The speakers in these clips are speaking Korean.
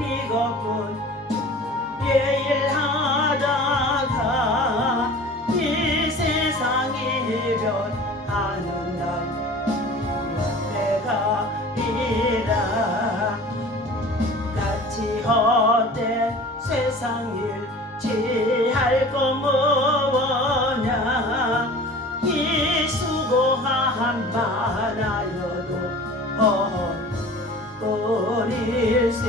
이것뿐 예일하다가 이 세상 이별하는 날 내가 이라 같이 헛된 세상 일 지할 거 뭐냐 이 수고한 많아여도 헛뿐일세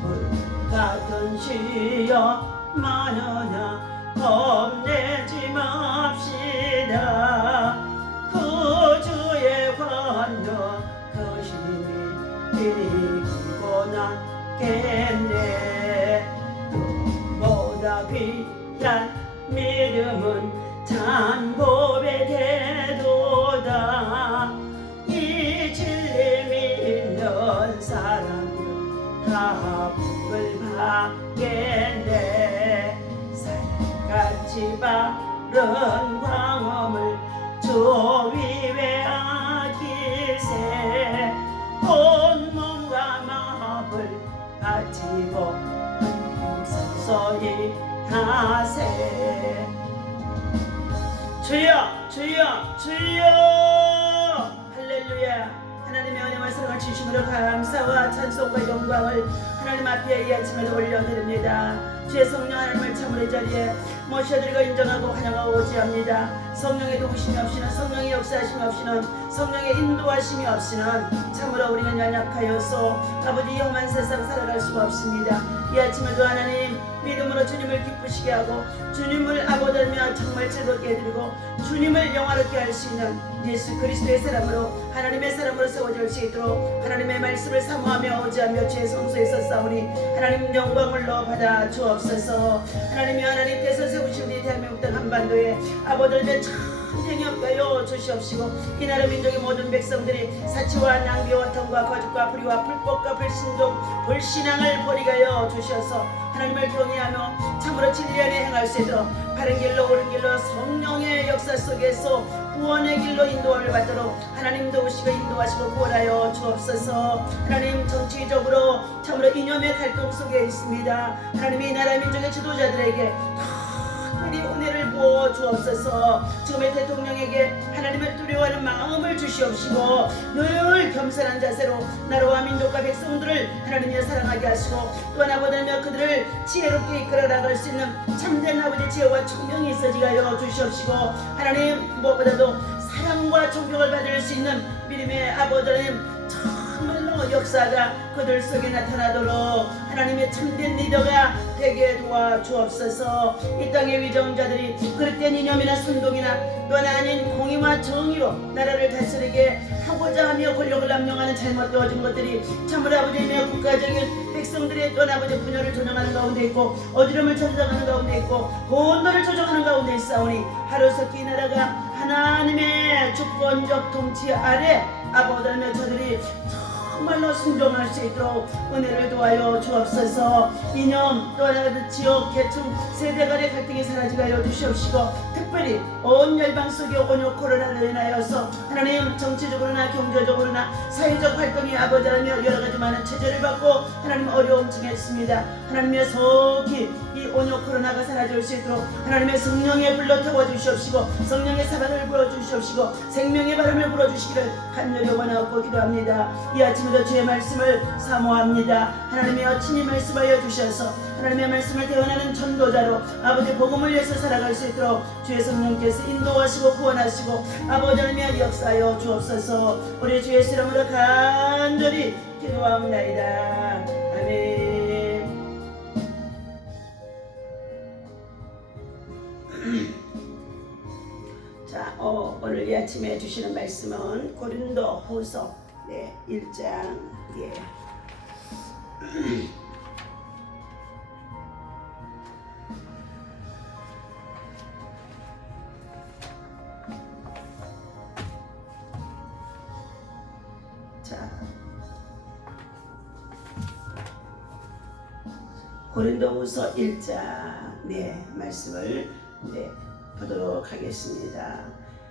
불같은 시험 많으나 겁내지 맙시다 구주의 권능 그 힘이 이기고 남겠네 보다 귀한 믿음은 참고배 되도다 이 진리 믿는 사람들 다 복을 받겠네 사랑같이 바른 광음을 주 위에 아끼세 온 몸과 마음을 바치고 서서히 하세 주여 주여 주여 할렐루야 하나님의 은혜와 사랑을 주심으로 감사와 찬송과 영광을 하나님 앞에 이 아침에 올려드립니다. 주의 성령 하나님을 참으로 이 자리에 모셔드리고 인정하고 환영하고 오지합니다. 성령의 도우심이 없이는 성령의 역사하심이 없이는 성령의 인도하심이 없이는 참으로 우리는 연약하여서 아버지 험한 세상 살아갈 수가 없습니다. 이 아침에도 하나님 믿음으로 주님을 기쁘시게 하고 주님을 아버지며 정말 즐겁게 해드리고 주님을 영화롭게 할 수 있는 예수 그리스도의 사람으로 하나님의 사람으로 세워질 수 있도록 하나님의 말씀을 사모하며 오지하며 주의 성소에서 싸우니 하나님 영광을로 받아 주옵소서. 하나님이 하나님께서 세우신 우리 대한민국 땅 한반도에 아버지의 참되게 없가요 주시옵시고 이 나라 민족의 모든 백성들이 사치와 낭비와 통과 거짓과 불의와 불법과 불신종 불신앙을 버리가요 주셔서 하나님을 경외하며 참으로 진리 안에 행할 수 있도록 바른 길로 옳은 길로 성령의 역사 속에서 구원의 길로 인도함을 받도록 하나님 도우시고 인도하시고 구원하여 주옵소서. 하나님 정치적으로 참으로 이념의 갈등 속에 있습니다. 하나님이 이 나라 민족의 지도자들에게 특별히 은혜를 부어 주옵소서. 지금의 대통령에게 하나님을 두려워하는 마음을 주시옵시고 늘 겸손한 자세로 나라와 민족과 백성들을 하나님이 사랑하게 하시고 또한 아버지며 그들을 지혜롭게 이끌어 나갈 수 있는 참된 아버지 지혜와 총명이 있어지게 하여 주시옵시고 하나님 무엇보다도 사랑과 존경을 받을 수 있는 믿음의 아버지 하나님 정말로 역사가 그들 속에 나타나도록 하나님의 참된 리더가 되게 도와주옵소서. 이 땅의 위정자들이 그릇된 이념이나 선동이나 또한 아닌 공의와 정의로 나라를 다스리게 하고자 하며 권력을 남용하는 잘못되어진 것들이 참으로 아버지며 국가적인 백성들의 또한 아버지 분열을 조정하는 가운데 있고 어지럼을 조정하는 가운데 있고 혼돈을 조정하는 가운데 있사오니 하루속히 이 나라가 하나님의 주권적 통치 아래 아버지며 저들이 정말로 순종할 수 있도록 은혜를 도하여 주옵소서. 이념 또한 지역 계층 세대 간의 갈등이 사라지게 하여 주시옵시고 특별히 온 열방 속에 온요 코로나로 인하여서 하나님 정치적으로나 경제적으로나 사회적 활동이 아버지라며 여러가지 많은 체제를 받고 하나님 어려움 중에 있습니다. 하나님의 속히 이 온요 코로나가 사라질 수 있도록 하나님의 성령의 불로 태워주시옵시고 성령의 사랑을 불어주시옵시고 생명의 바람을 불어주시기를 간절히 원하고 기도합니다. 이 아침에도 주의 말씀을 사모합니다. 하나님의 친히 말씀하여 주셔서 하나님의 말씀을 대언하는 전도자로 아버지 복음을 위해서 살아갈 수 있도록 주의 성령께서 인도하시고 구원하시고 아버지 하나님의 역사하여 주옵소서. 우리 주 예수 이름으로 간절히 기도합니다. 아멘. 자, 오늘 이 아침에 주시는 말씀은 고린도 후서 1장 자, 고린도후서 1장 말씀을 보도록 하겠습니다.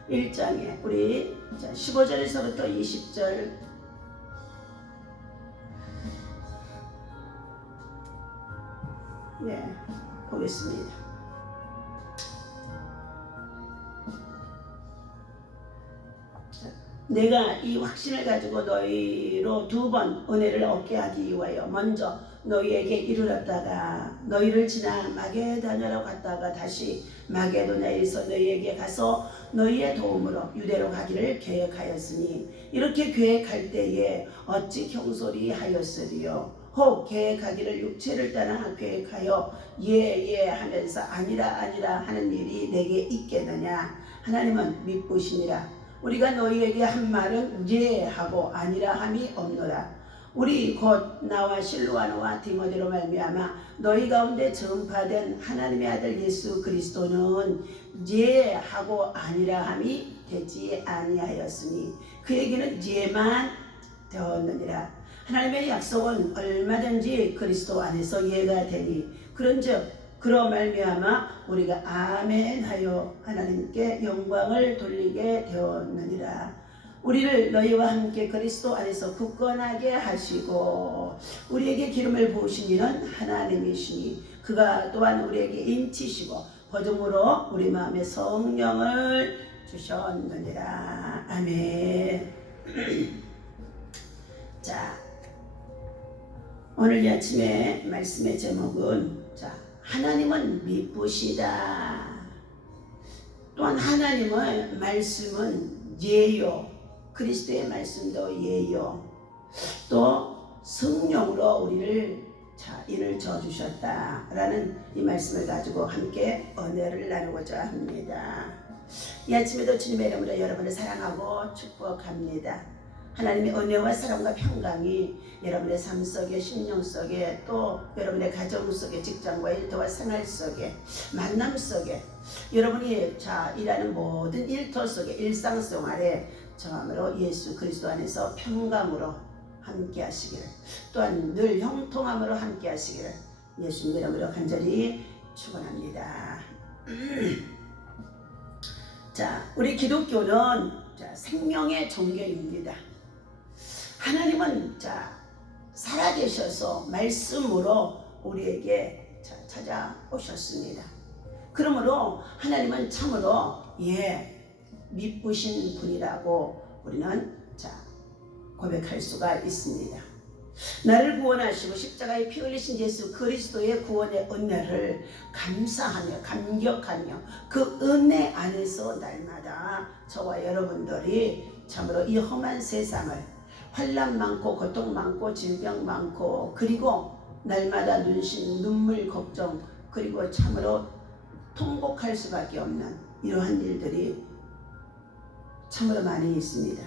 1장에 우리 15절에서부터 20절 네, 보겠습니다. 내가 이 확신을 가지고 너희로 2번 은혜를 얻게 하기 위하여 먼저 너희에게 이르렀다가 너희를 지나 마게도냐로 갔다가 다시 마게도냐에서 너희에게 가서 너희의 도움으로 유대로 가기를 계획하였으니 이렇게 계획할 때에 어찌 경솔히 하였으리요. 혹 계획하기를 육체를 따라 계획하여 예 하면서 아니라 하는 일이 내게 있겠느냐. 하나님은 미쁘시니라. 우리가 너희에게 한 말은 예 하고 아니라 함이 없노라. 우리 곧 나와 실로아노와 디모데로 말미암아 너희 가운데 전파된 하나님의 아들 예수 그리스도는 예 하고 아니라 함이 되지 아니하였으니 그에게는 예만 되었느니라. 하나님의 약속은 얼마든지 그리스도 안에서 예가 되니 그런즉 그로 말미암아 우리가 아멘하여 하나님께 영광을 돌리게 되었느니라. 우리를 너희와 함께 그리스도 안에서 굳건하게 하시고 우리에게 기름을 부으신 이는 하나님이시니 그가 또한 우리에게 인치시고 거듭으로 우리 마음에 성령을 주셨느니라. 아멘. 자, 오늘 이 아침에 말씀의 제목은 하나님은 미쁘시다. 또한 하나님의 말씀은 예요. 그리스도의 말씀도 예요. 또 성령으로 우리를 인을 저주셨다라는 이 말씀을 가지고 함께 은혜를 나누고자 합니다. 이 아침에도 주님의 이름으로 여러분을 사랑하고 축복합니다. 하나님의 은혜와 사랑과 평강이 여러분의 삶 속에, 심령 속에, 또 여러분의 가정 속에, 직장과 일터와 생활 속에, 만남 속에, 여러분이 일하는 모든 일터 속에, 일상생활에 정함으로 예수 그리스도 안에서 평강으로 함께 하시기를, 또한 늘 형통함으로 함께 하시기를 예수님 이름으로 간절히 축원합니다. 우리 기독교는 생명의 종교입니다. 하나님은 살아계셔서 말씀으로 우리에게 찾아오셨습니다. 그러므로 하나님은 참으로 미쁘신 분이라고 우리는 고백할 수가 있습니다. 나를 구원하시고 십자가에 피 흘리신 예수 그리스도의 구원의 은혜를 감사하며 감격하며 그 은혜 안에서 날마다 저와 여러분들이 참으로 이 험한 세상을 환난 많고 고통 많고 질병 많고 그리고 날마다 눈물 걱정 그리고 참으로 통곡할 수밖에 없는 이러한 일들이 참으로 많이 있습니다.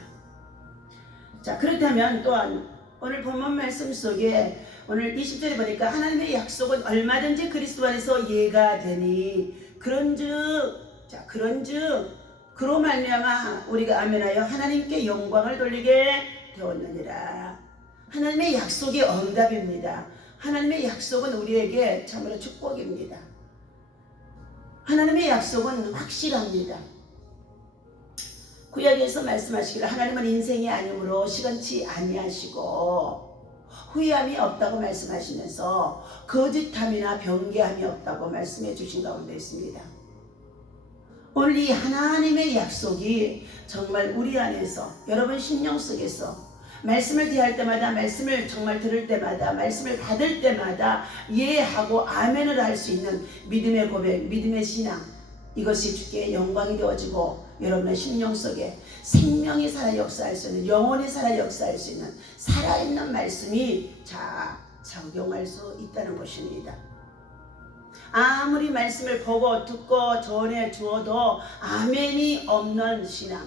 그렇다면 또한 오늘 본문 말씀 속에 오늘 20절에 보니까 하나님의 약속은 얼마든지 그리스도 안에서 예가 되니 그런즉 그로 말미암아 우리가 아멘하여 하나님께 영광을 돌리게 되었느니라. 하나님의 약속이 응답입니다. 하나님의 약속은 우리에게 참으로 축복입니다. 하나님의 약속은 확실합니다. 구약에서 말씀하시기를 하나님은 인생이 아니므로 시건치 아니하시고 후회함이 없다고 말씀하시면서 거짓함이나 변개함이 없다고 말씀해 주신 가운데 있습니다. 오늘 이 하나님의 약속이 정말 우리 안에서 여러분 심령 속에서 말씀을 대할 때마다 말씀을 정말 들을 때마다 말씀을 받을 때마다 예하고 아멘을 할 수 있는 믿음의 고백, 믿음의 신앙 이것이 주께 영광이 되어지고 여러분의 심령 속에 생명이 살아 역사할 수 있는 영혼이 살아 역사할 수 있는 살아있는 말씀이 적용할 수 있다는 것입니다. 아무리 말씀을 보고 듣고 전해 주어도 아멘이 없는 신앙.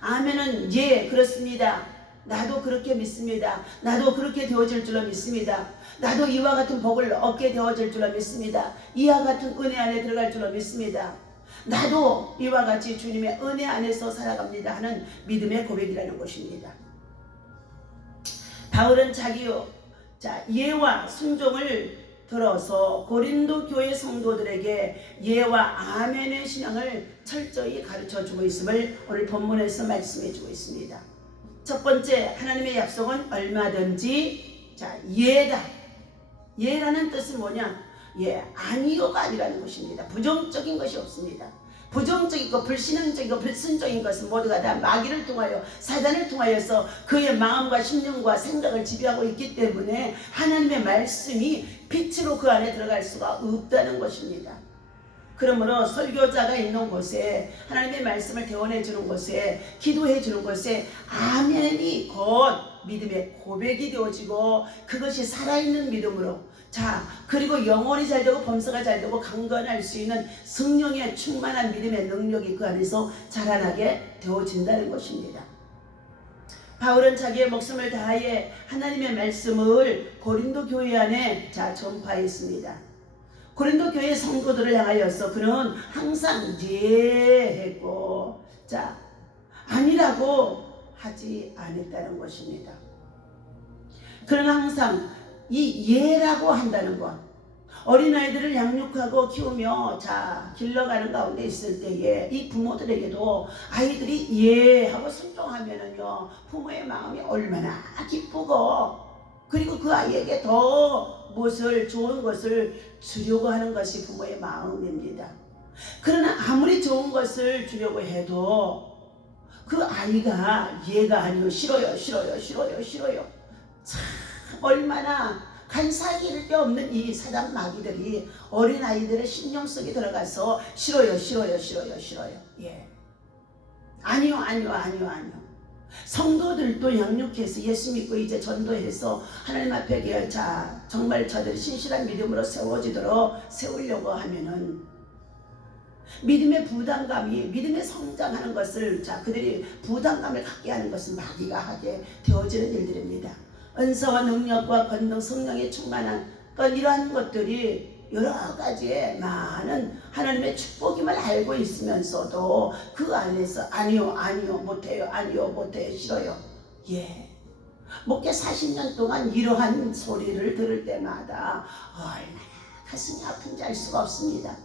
아멘은 그렇습니다. 나도 그렇게 믿습니다. 나도 그렇게 되어질 줄로 믿습니다. 나도 이와 같은 복을 얻게 되어질 줄로 믿습니다. 이와 같은 은혜 안에 들어갈 줄로 믿습니다. 나도 이와 같이 주님의 은혜 안에서 살아갑니다 하는 믿음의 고백이라는 것입니다. 바울은 자기 예와 순종을 들어서 고린도 교회 성도들에게 예와 아멘의 신앙을 철저히 가르쳐주고 있음을 오늘 본문에서 말씀해주고 있습니다. 첫 번째, 하나님의 약속은 얼마든지 예다. 예라는 뜻은 뭐냐? 아니요가 아니라는 것입니다. 부정적인 것이 없습니다. 부정적이고 불신앙적이고 불순종인 것은 모두가 다 마귀를 통하여 사단을 통하여서 그의 마음과 심령과 생각을 지배하고 있기 때문에 하나님의 말씀이 빛으로 그 안에 들어갈 수가 없다는 것입니다. 그러므로 설교자가 있는 곳에 하나님의 말씀을 대원해 주는 곳에 기도해 주는 곳에 아멘이 곧 믿음의 고백이 되어지고 그것이 살아있는 믿음으로 그리고 영혼이 잘되고 범사가 잘되고 강건할 수 있는 성령의 충만한 믿음의 능력이 그 안에서 자라나게 되어진다는 것입니다. 바울은 자기의 목숨을 다하여 하나님의 말씀을 고린도 교회 안에 전파했습니다. 고린도 교회 성도들을 향하여서 그는 항상 했고 아니라고 하지 않았다는 것입니다. 그는 항상 이 예라고 한다는 것, 어린아이들을 양육하고 키우며 길러가는 가운데 있을 때에 이 부모들에게도 아이들이 예하고 순종하면은요 부모의 마음이 얼마나 기쁘고 그리고 그 아이에게 더 무엇을 좋은 것을 주려고 하는 것이 부모의 마음입니다. 그러나 아무리 좋은 것을 주려고 해도 그 아이가 예가 아니요 싫어요 참 얼마나 간사하기 없는 이 사단 마귀들이 어린아이들의 심령 속에 들어가서 싫어요. 아니요. 성도들도 양육해서 예수 믿고 이제 전도해서 하나님 앞에 정말 저들이 신실한 믿음으로 세우려고 하면은 믿음의 부담감이 믿음의 성장하는 것을 그들이 부담감을 갖게 하는 것은 마귀가 하게 되어지는 일들입니다. 은사와 능력과 권능 성령의 충만한 이러한 것들이 여러 가지의 많은 하나님의 축복임을 알고 있으면서도 그 안에서 아니요 못해요 싫어요. 목회 40년 동안 이러한 소리를 들을 때마다 얼마나 가슴이 아픈지 알 수가 없습니다.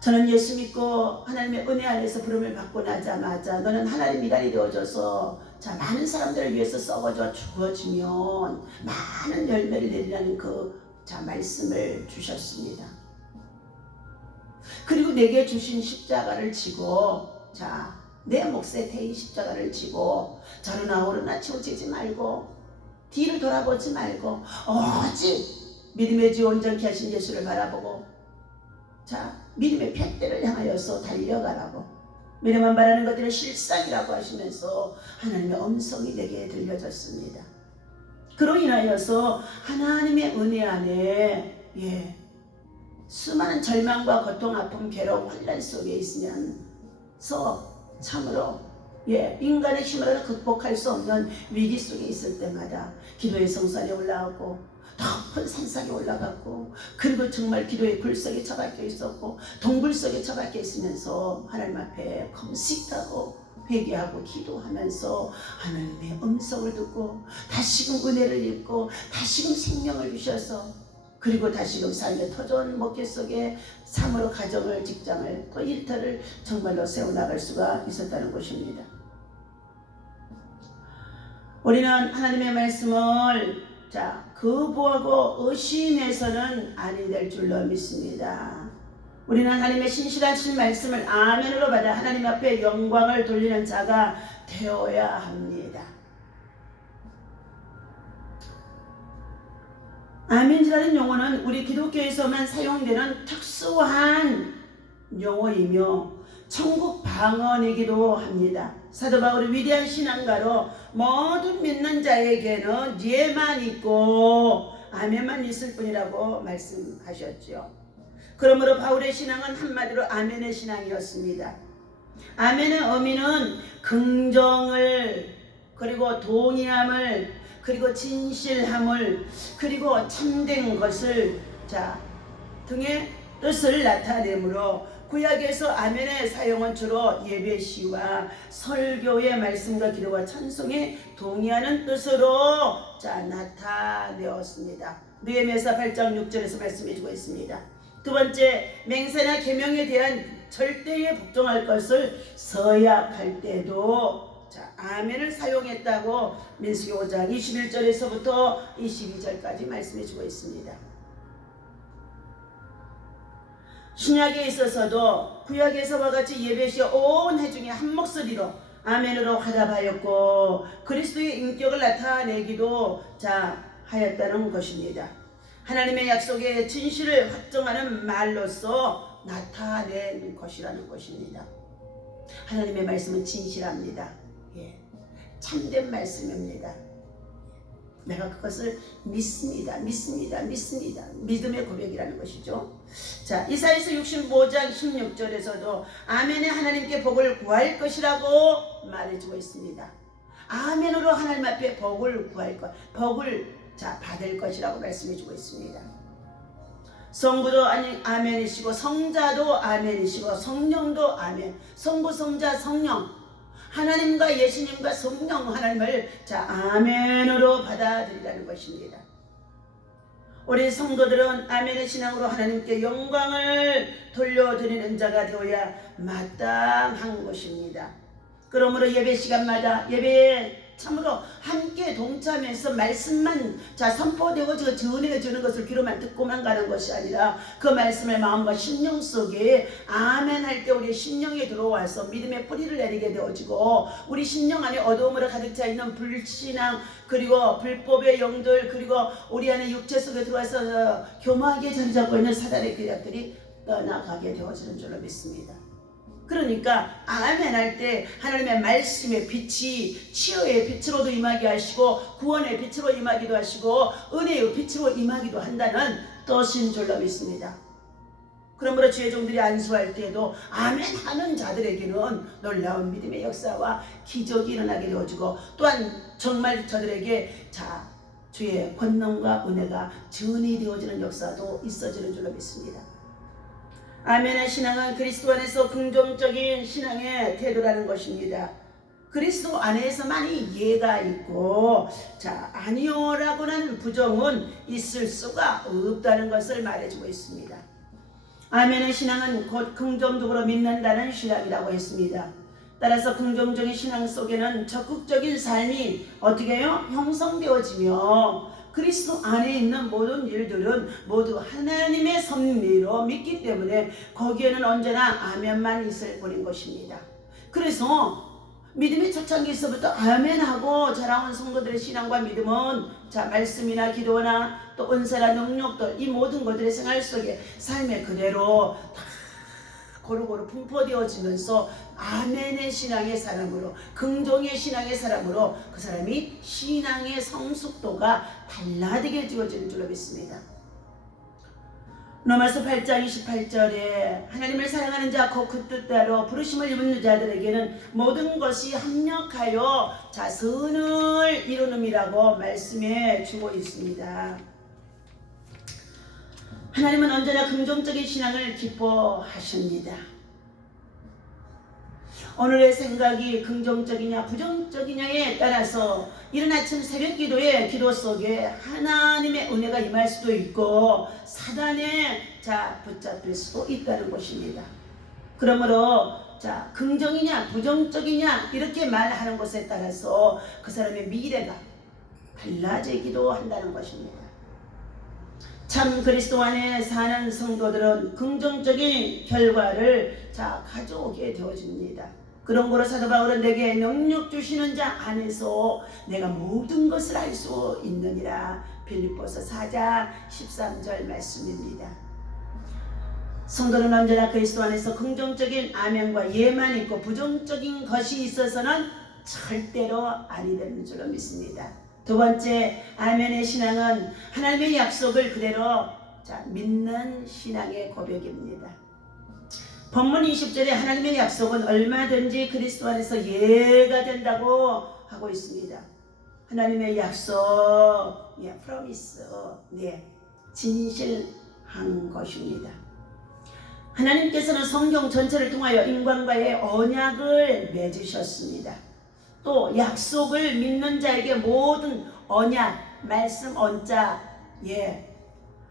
저는 예수 믿고 하나님의 은혜 안에서 부름을 받고 나자마자 너는 하나님 미랄이 되어줘서 많은 사람들을 위해서 썩어져 죽어지면 많은 열매를 내리라는 말씀을 주셨습니다. 그리고 내게 주신 십자가를 지고 내 몫에 대인 십자가를 지고 저러나 오르나 치우치지 말고 뒤를 돌아보지 말고 오직 믿음의 주 온전케 하신 예수를 바라보고 믿음의 팻대를 향하여서 달려가라고 미래만 바라는 것들은 실상이라고 하시면서 하나님의 음성이 내게 들려졌습니다. 그로 인하여서 하나님의 은혜 안에 수많은 절망과 고통, 아픔, 괴로움, 혼란 속에 있으면서 참으로 인간의 힘으로 극복할 수 없는 위기 속에 있을 때마다 기도의 성산에 올라오고 높은 산상에 올라갔고 그리고 정말 기도의 굴 속에 처박혀 있었고 동굴 속에 처박혀 있으면서 하나님 앞에 금식하고 회개하고 기도하면서 하나님의 음성을 듣고 다시금 은혜를 입고 다시금 생명을 주셔서 그리고 다시금 삶의 터전 목회 속에 삶으로 가정을 직장을 또 일터를 정말로 세워나갈 수가 있었다는 것입니다. 우리는 하나님의 말씀을 거부하고 의심해서는 아니 될 줄로 믿습니다. 우리는 하나님의 신실하신 말씀을 아멘으로 받아 하나님 앞에 영광을 돌리는 자가 되어야 합니다. 아멘이라는 용어는 우리 기독교에서만 사용되는 특수한 용어이며 천국 방언이기도 합니다. 사도 바울이 위대한 신앙가로 모든 믿는 자에게는 예만 있고 아멘만 있을 뿐이라고 말씀하셨죠. 그러므로 바울의 신앙은 한마디로 아멘의 신앙이었습니다. 아멘의 의미는 긍정을 그리고 동의함을 그리고 진실함을 그리고 참된 것을 등의 뜻을 나타내므로 구약에서 아멘의 사용은 주로 예배 시와 설교의 말씀과 기도와 찬송에 동의하는 뜻으로 나타내었습니다. 느헤미야 8장 6절에서 말씀해주고 있습니다. 두 번째, 맹세나 계명에 대한 절대에 복종할 것을 서약할 때도 아멘을 사용했다고 민수기 5장 21절에서부터 22절까지 말씀해주고 있습니다. 신약에 있어서도 구약에서와 같이 예배시 온 회중이 한 목소리로 아멘으로 화답하였고 그리스도의 인격을 나타내기도 하였다는 것입니다. 하나님의 약속의 진실을 확정하는 말로서 나타낸 것이라는 것입니다. 하나님의 말씀은 진실합니다. 참된 말씀입니다. 내가 그것을 믿습니다. 믿음의 고백이라는 것이죠. 이사야서 65장 16절에서도 아멘에 하나님께 복을 구할 것이라고 말해주고 있습니다. 아멘으로 하나님 앞에 복을 구할 것, 복을 받을 것이라고 말씀해주고 있습니다. 성부도 아멘이시고 성자도 아멘이시고 성령도 아멘. 성부, 성자, 성령, 하나님과 예수님과 성령 하나님을 아멘으로 받아들이라는 것입니다. 우리 성도들은 아멘의 신앙으로 하나님께 영광을 돌려드리는 자가 되어야 마땅한 것입니다. 그러므로 예배 시간마다 예배에 참으로 함께 동참해서 말씀만 선포되고 전해 주는 것을 귀로만 듣고만 가는 것이 아니라 그 말씀을 마음과 심령 속에 아멘 할 때 우리 심령에 들어와서 믿음의 뿌리를 내리게 되어지고 우리 심령 안에 어두움으로 가득 차 있는 불신앙 그리고 불법의 영들 그리고 우리 안에 육체 속에 들어와서 교묘하게 자리 잡고 있는 사단의 계략들이 떠나가게 되어지는 줄로 믿습니다. 그러니까 아멘 할 때 하나님의 말씀의 빛이 치유의 빛으로도 임하게 하시고 구원의 빛으로 임하기도 하시고 은혜의 빛으로 임하기도 한다는 뜻인 줄로 믿습니다. 그러므로 주의 종들이 안수할 때에도 아멘 하는 자들에게는 놀라운 믿음의 역사와 기적이 일어나게 되어지고 또한 정말 저들에게 주의 권능과 은혜가 전이 되어지는 역사도 있어지는 줄로 믿습니다. 아멘의 신앙은 그리스도 안에서 긍정적인 신앙의 태도라는 것입니다. 그리스도 안에서만이 이해가 있고 아니요라고 하는 부정은 있을 수가 없다는 것을 말해주고 있습니다. 아멘의 신앙은 곧 긍정적으로 믿는다는 신앙이라고 했습니다. 따라서 긍정적인 신앙 속에는 적극적인 삶이 어떻게 해요? 형성되어지며 그리스도 안에 있는 모든 일들은 모두 하나님의 섭리로 믿기 때문에 거기에는 언제나 아멘만 있을 뿐인 것입니다. 그래서 믿음의 초창기에서부터 아멘하고 자라온 성도들의 신앙과 믿음은 말씀이나 기도나 또 은사나 능력들 이 모든 것들의 생활 속에 삶의 그대로 다 고루고루 풍포되어지면서 아멘의 신앙의 사람으로 긍정의 신앙의 사람으로 그 사람이 신앙의 성숙도가 달라지게 되어지는 줄로 믿습니다. 로마서 8장 28절에 하나님을 사랑하는 자 곧 그 뜻대로 부르심을 입은 자들에게는 모든 것이 합력하여 선을 이루는이라고 말씀해 주고 있습니다. 하나님은 언제나 긍정적인 신앙을 기뻐하십니다. 오늘의 생각이 긍정적이냐 부정적이냐에 따라서 이른 아침 새벽 기도의 기도 속에 하나님의 은혜가 임할 수도 있고 사단에 붙잡힐 수도 있다는 것입니다. 그러므로 긍정이냐 부정적이냐 이렇게 말하는 것에 따라서 그 사람의 미래가 달라지기도 한다는 것입니다. 참 그리스도 안에 사는 성도들은 긍정적인 결과를 가져오게 되어집니다. 그런 거로 사도 바울은 내게 능력 주시는 자 안에서 내가 모든 것을 알 수 있느니라. 빌립보서 4장 13절 말씀입니다. 성도는 언제나 그리스도 안에서 긍정적인 아멘과 예만 있고 부정적인 것이 있어서는 절대로 아니 되는 줄로 믿습니다. 두 번째, 아멘의 신앙은 하나님의 약속을 그대로 믿는 신앙의 고백입니다. 본문 20절에 하나님의 약속은 얼마든지 그리스도 안에서 예가 된다고 하고 있습니다. 하나님의 약속, 프로미스, 진실한 것입니다. 하나님께서는 성경 전체를 통하여 인간과의 언약을 맺으셨습니다. 또 약속을 믿는 자에게 모든 언약, 말씀, 언자,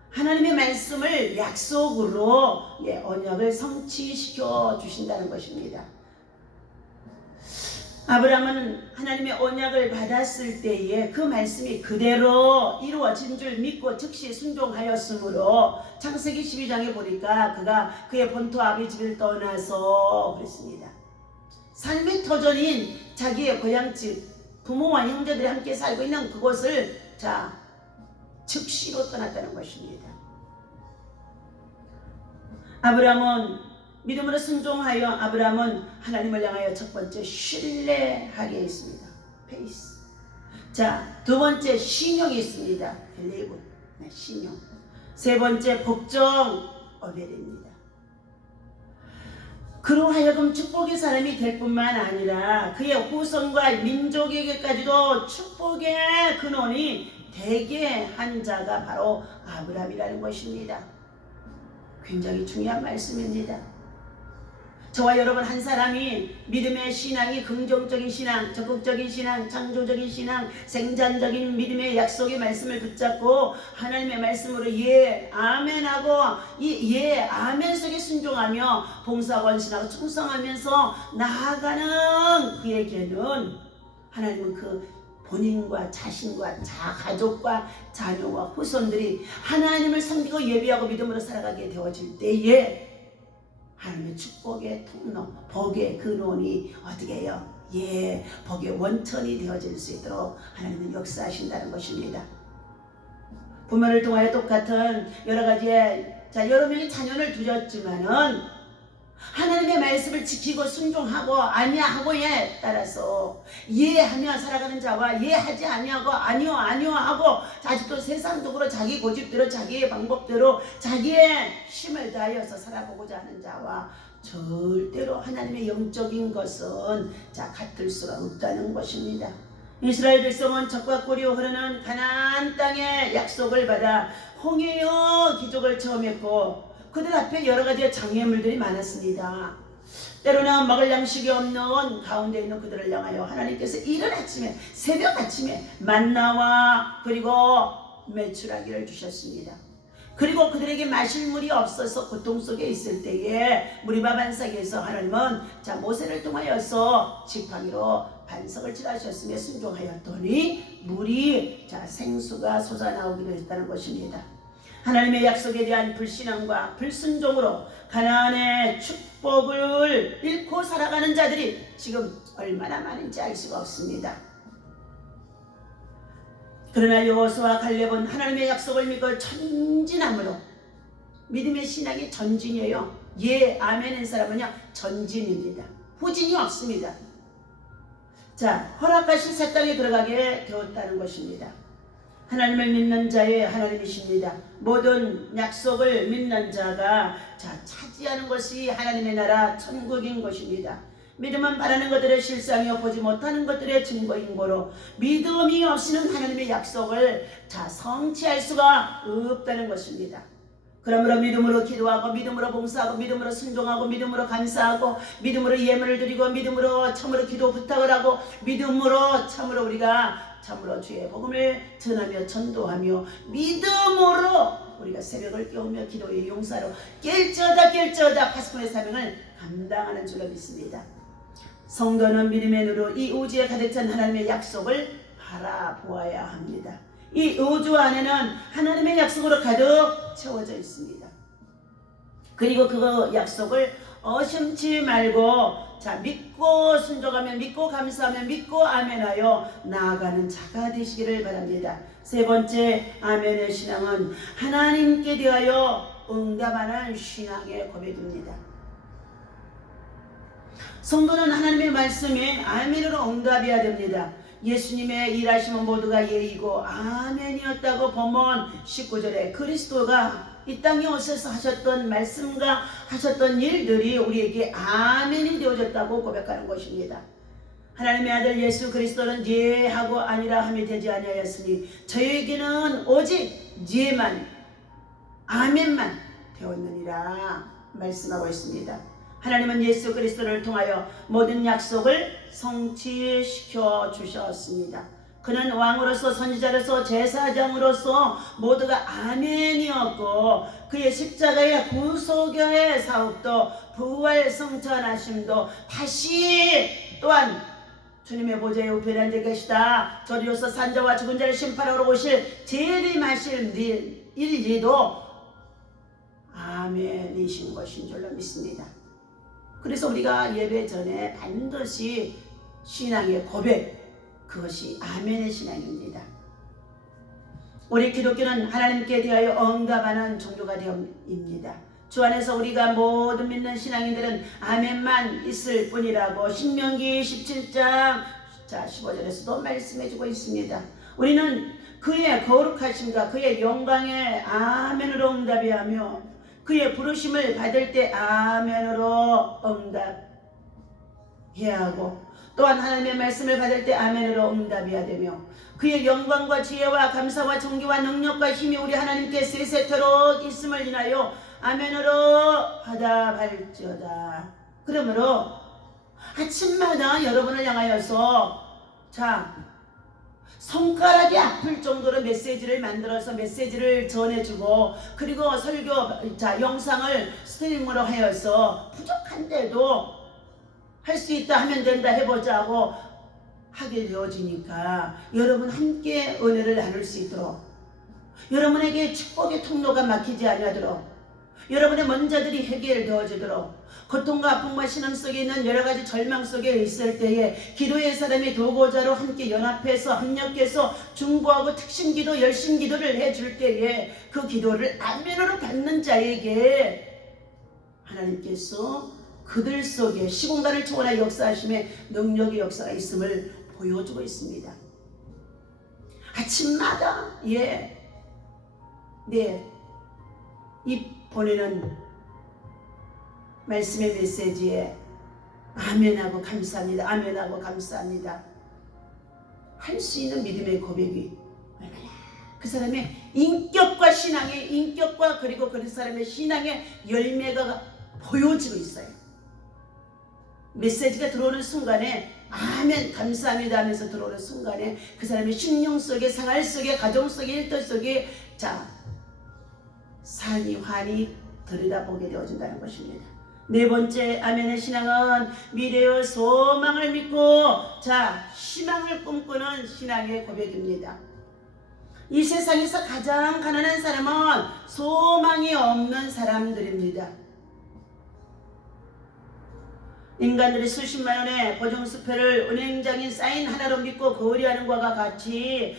하나님의 말씀을 약속으로 언약을 성취시켜 주신다는 것입니다. 아브라함은 하나님의 언약을 받았을 때에 그 말씀이 그대로 이루어진 줄 믿고 즉시 순종하였으므로 창세기 12장에 보니까 그가 그의 본토 아비 집을 떠나서 그랬습니다. 삶의 터전인 자기의 고향집, 부모와 형제들이 함께 살고 있는 그곳을 즉시로 떠났다는 것입니다. 아브라함은 믿음으로 순종하여 아브라함은 하나님을 향하여 첫 번째 신뢰하게 했습니다. 페이스. 두 번째 신용이 있습니다. 벨레이브. 신용. 세 번째 복종 어벨입니다. 그로 하여금 축복의 사람이 될 뿐만 아니라 그의 후손과 민족에게까지도 축복의 근원이 되게 한 자가 바로 아브라함이라는 것입니다. 굉장히 중요한 말씀입니다. 저와 여러분 한 사람이 믿음의 신앙이 긍정적인 신앙, 적극적인 신앙, 창조적인 신앙, 생산적인 믿음의 약속의 말씀을 붙잡고 하나님의 말씀으로 예, 아멘하고 이 예, 아멘 속에 순종하며 봉사하고 헌신하고 충성하면서 나아가는 그에게는 하나님은 그 본인과 자신과 가족과 자녀와 후손들이 하나님을 섬기고 예비하고 믿음으로 살아가게 되어질 때에 하나님의 축복의 통로, 복의 근원이 어떻게 해요? 예, 복의 원천이 되어질 수 있도록 하나님은 역사하신다는 것입니다. 부모를 통하여 똑같은 여러 가지의 여러 명의 자녀를 두셨지만은 하나님의 말씀을 지키고 순종하고 아니하고에 따라서 예하며 살아가는 자와 예하지 아니하고 아니요 하고 아직도 세상적으로 자기 고집대로 자기의 방법대로 자기의 힘을 다하여서 살아보고자 하는 자와 절대로 하나님의 영적인 것은 같을 수가 없다는 것입니다. 이스라엘 백성은 적과 꿀이 흐르는 가나안 땅의 약속을 받아 홍해의 기적을 체험했고 그들 앞에 여러 가지의 장애물들이 많았습니다. 때로는 먹을 양식이 없는 가운데 있는 그들을 향하여 하나님께서 이른 아침에 새벽 아침에 만나와 그리고 메추라기를 주셨습니다. 그리고 그들에게 마실 물이 없어서 고통 속에 있을 때에 무리바 반석에서 하나님은 모세를 통하여서 지팡이로 반석을 칠하셨으며 순종하였더니 물이 생수가 솟아나오기도 했다는 것입니다. 하나님의 약속에 대한 불신앙과 불순종으로 가나안의 축복을 잃고 살아가는 자들이 지금 얼마나 많은지 알 수가 없습니다. 그러나 여호수아와 갈렙은 하나님의 약속을 믿고 전진함으로 믿음의 신앙이 전진이에요. 예, 아멘인 사람은요 전진입니다. 후진이 없습니다. 허락하신 새 땅에 들어가게 되었다는 것입니다. 하나님을 믿는 자의 하나님이십니다. 모든 약속을 믿는 자가 차지하는 것이 하나님의 나라 천국인 것입니다. 믿음은 바라는 것들의 실상이요 보지 못하는 것들의 증거인 거로 믿음이 없이는 하나님의 약속을 성취할 수가 없다는 것입니다. 그러므로 믿음으로 기도하고 믿음으로 봉사하고 믿음으로 순종하고 믿음으로 감사하고 믿음으로 예물을 드리고 믿음으로 참으로 기도 부탁을 하고 믿음으로 참으로 우리가 참으로 주의 복음을 전하며 전도하며 믿음으로 우리가 새벽을 깨우며 기도의 용사로 깰쩌다 파수꾼의 사명을 감당하는 줄로 믿습니다. 성도는 믿음의 눈으로 이 우주에 가득 찬 하나님의 약속을 바라보아야 합니다. 이 우주 안에는 하나님의 약속으로 가득 채워져 있습니다. 그리고 그 약속을 어심치 말고 믿고 순종하며 믿고 감사하며 믿고 아멘하여 나아가는 자가 되시기를 바랍니다. 세 번째 아멘의 신앙은 하나님께 대하여 응답하는 신앙의 고백입니다. 성도는 하나님의 말씀에 아멘으로 응답해야 됩니다. 예수님의 일하심은 모두가 예이고 아멘이었다고 본문 19절에 그리스도가 이 땅에 오셔서 하셨던 말씀과 하셨던 일들이 우리에게 아멘이 되어졌다고 고백하는 것입니다. 하나님의 아들 예수 그리스도는 예하고 아니라 함이 되지 아니하였으니 저에게는 오직 예만 아멘만 되었느니라 말씀하고 있습니다. 하나님은 예수 그리스도를 통하여 모든 약속을 성취시켜 주셨습니다. 그는 왕으로서 선지자로서 제사장으로서 모두가 아멘이었고 그의 십자가의 구속의 사업도 부활 성천하심도 다시 또한 주님의 보좌에 우편에 앉아 계시다. 저리로서 산자와 죽은 자를 심판하러 오실 재림하실 일리도 아멘이신 것인 줄로 믿습니다. 그래서 우리가 예배 전에 반드시 신앙의 고백, 그것이 아멘의 신앙입니다. 우리 기독교는 하나님께 대하여 응답하는 종교가 되옵니다. 주 안에서 우리가 모든 믿는 신앙인들은 아멘만 있을 뿐이라고 신명기 17장 15절에서도 말씀해주고 있습니다. 우리는 그의 거룩하심과 그의 영광에 아멘으로 응답해야 하며 그의 부르심을 받을 때 아멘으로 응답해야 하고 또한 하나님의 말씀을 받을 때 아멘으로 응답해야 되며 그의 영광과 지혜와 감사와 존귀와 능력과 힘이 우리 하나님께 세세토록 있음을 인하여 아멘으로 화답할지어다. 그러므로 아침마다 여러분을 향하여서 손가락이 아플 정도로 메시지를 만들어서 메시지를 전해주고 그리고 설교 영상을 스트리밍으로 하여서 부족한데도 할 수 있다 하면 된다 해보자 하고 하게 되어지니까 여러분 함께 은혜를 나눌 수 있도록 여러분에게 축복의 통로가 막히지 아니하도록 여러분의 먼저들이 해결되어지도록 고통과 아픔과 신음 속에 있는 여러가지 절망 속에 있을 때에 기도의 사람이 도고자로 함께 연합해서 합력해서 중보하고 특신기도 열심기도를 해줄 때에 그 기도를 아멘으로 받는 자에게 하나님께서 그들 속에 시공간을 초월한 역사하심의 능력의 역사가 있음을 보여주고 있습니다. 아침마다 이 보내는 말씀의 메시지에 아멘하고 감사합니다. 아멘하고 감사합니다. 할 수 있는 믿음의 고백이 얼마나 그 사람의 인격과 신앙의 인격과 그리고 그 사람의 신앙의 열매가 보여지고 있어요. 메시지가 들어오는 순간에 아멘 감사합니다 하면서 들어오는 순간에 그 사람의 심령 속에 생활 속에 가정 속에 일터 속에 산이 환히 들여다보게 되어진다는 것입니다. 네 번째 아멘의 신앙은 미래의 소망을 믿고 희망을 꿈꾸는 신앙의 고백입니다. 이 세상에서 가장 가난한 사람은 소망이 없는 사람들입니다. 인간들이 수십만 원의 보증수표를 은행장인 사인 하나로 믿고 거래하는 것과 같이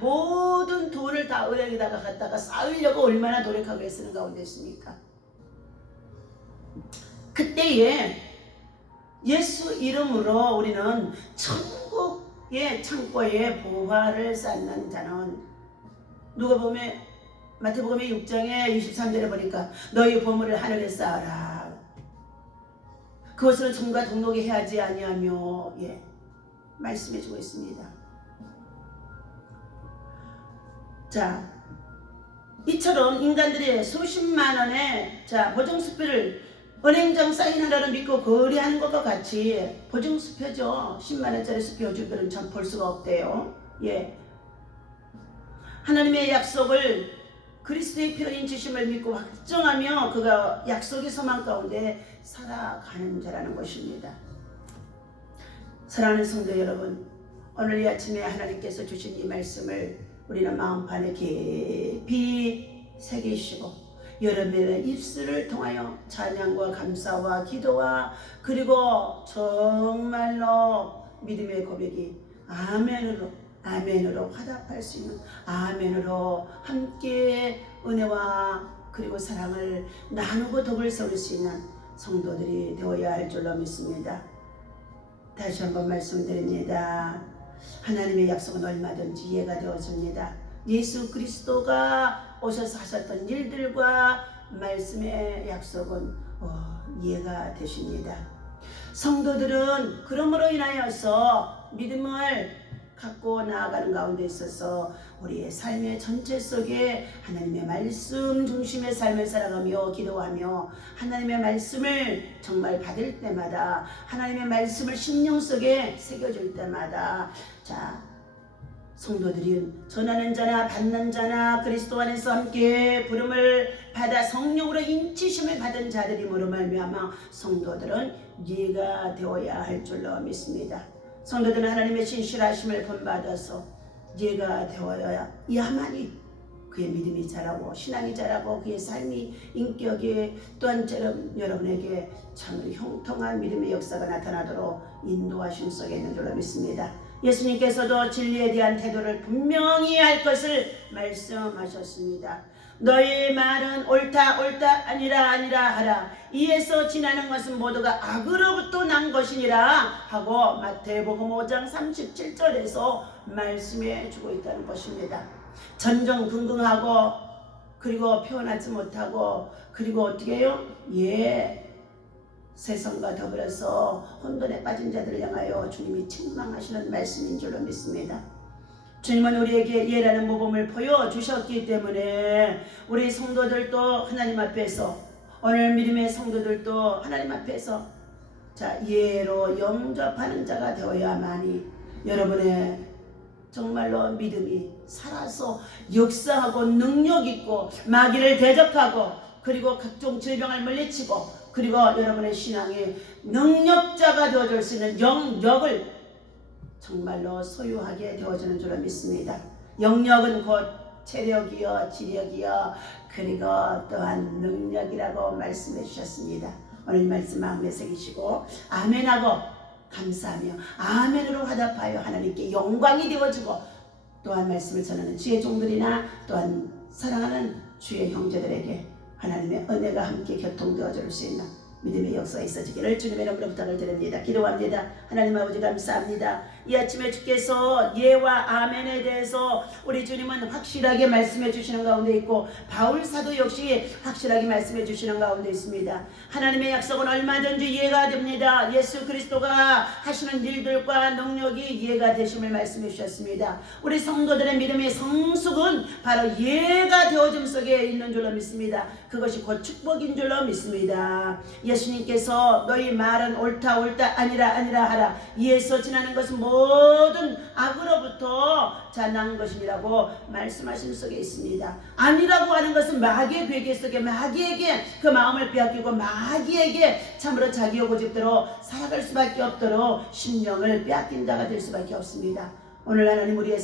모든 돈을 다 은행에다가 갖다가 쌓으려고 얼마나 노력하고 애쓰는 가운데 있습니까? 그때에 예수 이름으로 우리는 천국의 창고에 보화를 쌓는 자는 누가 보면 마태복음의 6장의 23절에 보니까 너희 보물을 하늘에 쌓아라. 그것을 전과 동록이 해야지 아니하며 말씀해주고 있습니다. 이처럼 인간들이 수십만 원의 보증수표를 은행장 사인하라는 믿고 거래하는 것과 같이 보증수표죠. 10만 원짜리 수표 요즘들은 참 볼 수가 없대요. 하나님의 약속을 그리스도의 피로 인치심을 믿고 확정하며 그가 약속의 소망 가운데 살아가는 자라는 것입니다. 사랑하는 성도 여러분, 오늘 이 아침에 하나님께서 주신 이 말씀을 우리는 마음판에 깊이 새기시고 여러분의 입술을 통하여 찬양과 감사와 기도와 그리고 정말로 믿음의 고백이 아멘으로 화답할 수 있는 아멘으로 함께 은혜와 그리고 사랑을 나누고 덕을 세울 수 있는 성도들이 되어야 할 줄로 믿습니다. 다시 한번 말씀드립니다. 하나님의 약속은 얼마든지 이해가 되어집니다. 예수 그리스도가 오셔서 하셨던 일들과 말씀의 약속은 이해가 되십니다. 성도들은 그러므로 인하여서 믿음을 갖고 나아가는 가운데 있어서 우리의 삶의 전체 속에 하나님의 말씀 중심의 삶을 살아가며 기도하며 하나님의 말씀을 정말 받을 때마다 하나님의 말씀을 심령 속에 새겨줄 때마다 성도들이 전하는 자나 받는 자나 그리스도 안에서 함께 부름을 받아 성령으로 인치심을 받은 자들임으로 말미암아 성도들은 이해가 되어야 할 줄로 믿습니다. 성도들은 하나님의 신실하심을 본받아서 예가 되어야만이 그의 믿음이 자라고 신앙이 자라고 그의 삶이 인격이 또한 여러분에게 참으로 형통한 믿음의 역사가 나타나도록 인도하심 속에 있는 줄로 믿습니다. 예수님께서도 진리에 대한 태도를 분명히 할 것을 말씀하셨습니다. 너희 말은 옳다 아니라 하라. 이에서 지나는 것은 모두가 악으로부터 난 것이니라 하고 마태복음 5장 37절에서 말씀해 주고 있다는 것입니다. 전전긍긍하고 그리고 표현하지 못하고 그리고 어떻게 해요? 세상과 더불어서 혼돈에 빠진 자들을 향하여 주님이 책망하시는 말씀인 줄로 믿습니다. 주님은 우리에게 예라는 모범을 보여주셨기 때문에 우리 성도들도 하나님 앞에서 오늘 믿음의 성도들도 하나님 앞에서 예로 영접하는 자가 되어야만이 여러분의 정말로 믿음이 살아서 역사하고 능력있고 마귀를 대적하고 그리고 각종 질병을 물리치고 그리고 여러분의 신앙이 능력자가 되어줄 수 있는 영역을 정말로 소유하게 되어지는 줄로 믿습니다. 영역은 곧 체력이요 지력이요 그리고 또한 능력이라고 말씀해 주셨습니다. 오늘 말씀 마음에 새기시고 아멘하고 감사하며 아멘으로 화답하여 하나님께 영광이 되어지고 또한 말씀을 전하는 주의 종들이나 또한 사랑하는 주의 형제들에게 하나님의 은혜가 함께 교통되어 줄 수 있는 믿음의 역사가 있어지기를 주님의 이름으로 부탁을 드립니다. 기도합니다. 하나님 아버지 감사합니다. 이 아침에 주께서 예와 아멘에 대해서 우리 주님은 확실하게 말씀해 주시는 가운데 있고 바울 사도 역시 확실하게 말씀해 주시는 가운데 있습니다. 하나님의 약속은 얼마든지 이해가 됩니다. 예수 그리스도가 하시는 일들과 능력이 이해가 되심을 말씀해 주셨습니다. 우리 성도들의 믿음의 성숙은 바로 이해가 되어짐 속에 있는 줄로 믿습니다. 그것이 곧 축복인 줄로 믿습니다. 예수님께서 너희 말은 옳다 아니라 하라. 이에서 지나는 것은 모든 악으로부터 난 것이라고 말씀하신 속에 있습니다. 아니라고 하는 것은 마귀의 괴계 속에 마귀에게 그 마음을 빼앗기고 마귀에게 참으로 자기 고집대로 살아갈 수밖에 없도록 심령을 빼앗긴 자가 될 수밖에 없습니다. 오늘 하나님 우리의